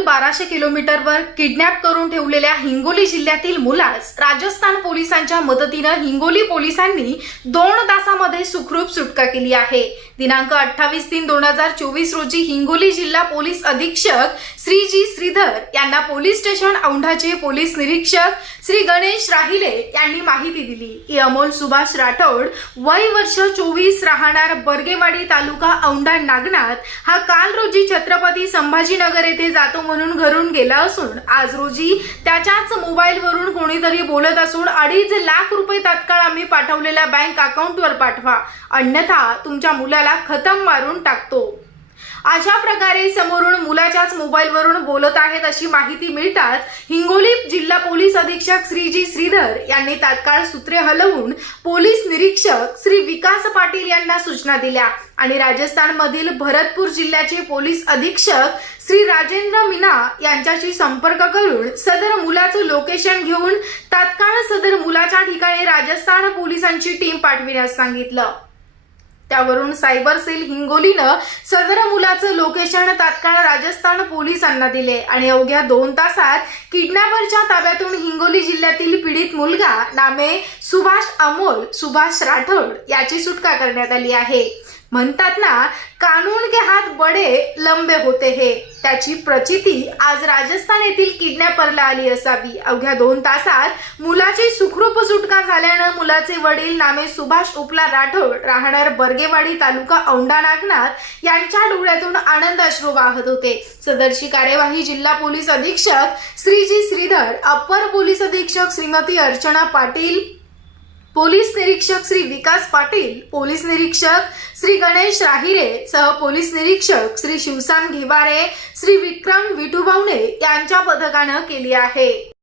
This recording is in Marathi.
बाराशे किलोमीटरवर किडनॅप करून ठेवलेल्या हिंगोली जिल्ह्यातील मुलास राजस्थान पोलिसांच्या मदतीनं हिंगोली पोलिसांनी दोन तासामध्ये सुखरूप सुटका केली आहे. दिनांक अठ्ठावीस तीन दोन हजार चोवीस रोजी हिंगोली जिल्हा पोलीस अधीक्षक श्री जी श्रीधर यांना पोलीस स्टेशन औंढाचे पोलीस निरीक्षक श्री गणेश राहिले यांनी माहिती दिली. की अमोल सुभाष राठोड वय वर्ष चोवीस राहणार बर्गेवाडी तालुका औंढा नागनाथ हा काल रोजी छत्रपती संभाजीनगर येथे जातो म्हणून घरून गेला असून आज रोजी त्याच्याच मोबाईलवरून कोणीतरी बोलत असून अडीच लाख रुपये तात्काळ आम्ही पाठवलेल्या बँक अकाउंटवर पाठवा. अन्यथा तुमच्या मुलाला खतम मारून टाकतो. अशा प्रकारे समोरून मुलाच्याच मोबाईलवरून बोलत आहेत अशी माहिती मिळताच हिंगोली जिल्हा पोलीस अधीक्षक श्री जी श्रीधर यांनी तात्काळ सूत्रे हलवून पोलीस निरीक्षक श्री विकास पाटील यांना सूचना दिल्या आणि राजस्थानमधील भरतपूर जिल्ह्याचे पोलीस अधीक्षक श्री राजेंद्र मीना यांच्याशी संपर्क करून सदर मुलाचं लोकेशन घेऊन तात्काळ सदर मुलाच्या ठिकाणी राजस्थान पोलिसांची टीम पाठविण्यास सांगितलं. त्यावरून सायबर सेल हिंगोलीनं सदर मुलाचं लोकेशन तात्काळ राजस्थान पोलिसांना दिले. आणि अवघ्या दोन तासात किडनॅपरच्या ताब्यातून हिंगोली जिल्ह्यातील पीडित मुलगा नामे सुभाष अमोल सुभाष राठोड याची सुटका करण्यात आली आहे. म्हणतात ना कानून के हात बडे लंबे होते हे. त्याची प्रचिती आज राजस्थान येथील किडनॅपरला आली असावी. अवघ्या दोन तासात मुलाची सुखरूप सुटका झाल्यानं मुलाचे वडील नामे सुभाष उपला राठोड राहणार बर्गेवाडी तालुका औंढा नागनाथ यांच्या डोळ्यातून आनंद अश्रू वाहत होते. सदरची कार्यवाही जिल्हा पोलीस अधीक्षक Shri G Shridhar upper police अधीक्षक श्रीमती अर्चना पाटील पोलीस निरीक्षक श्री विकास पाटील पोलीस निरीक्षक श्री गणेश राहिरे सह पोलीस निरीक्षक श्री शिवसान घेवारे श्री विक्रम विठुभावणे यांच्या पथकानं केली आहे.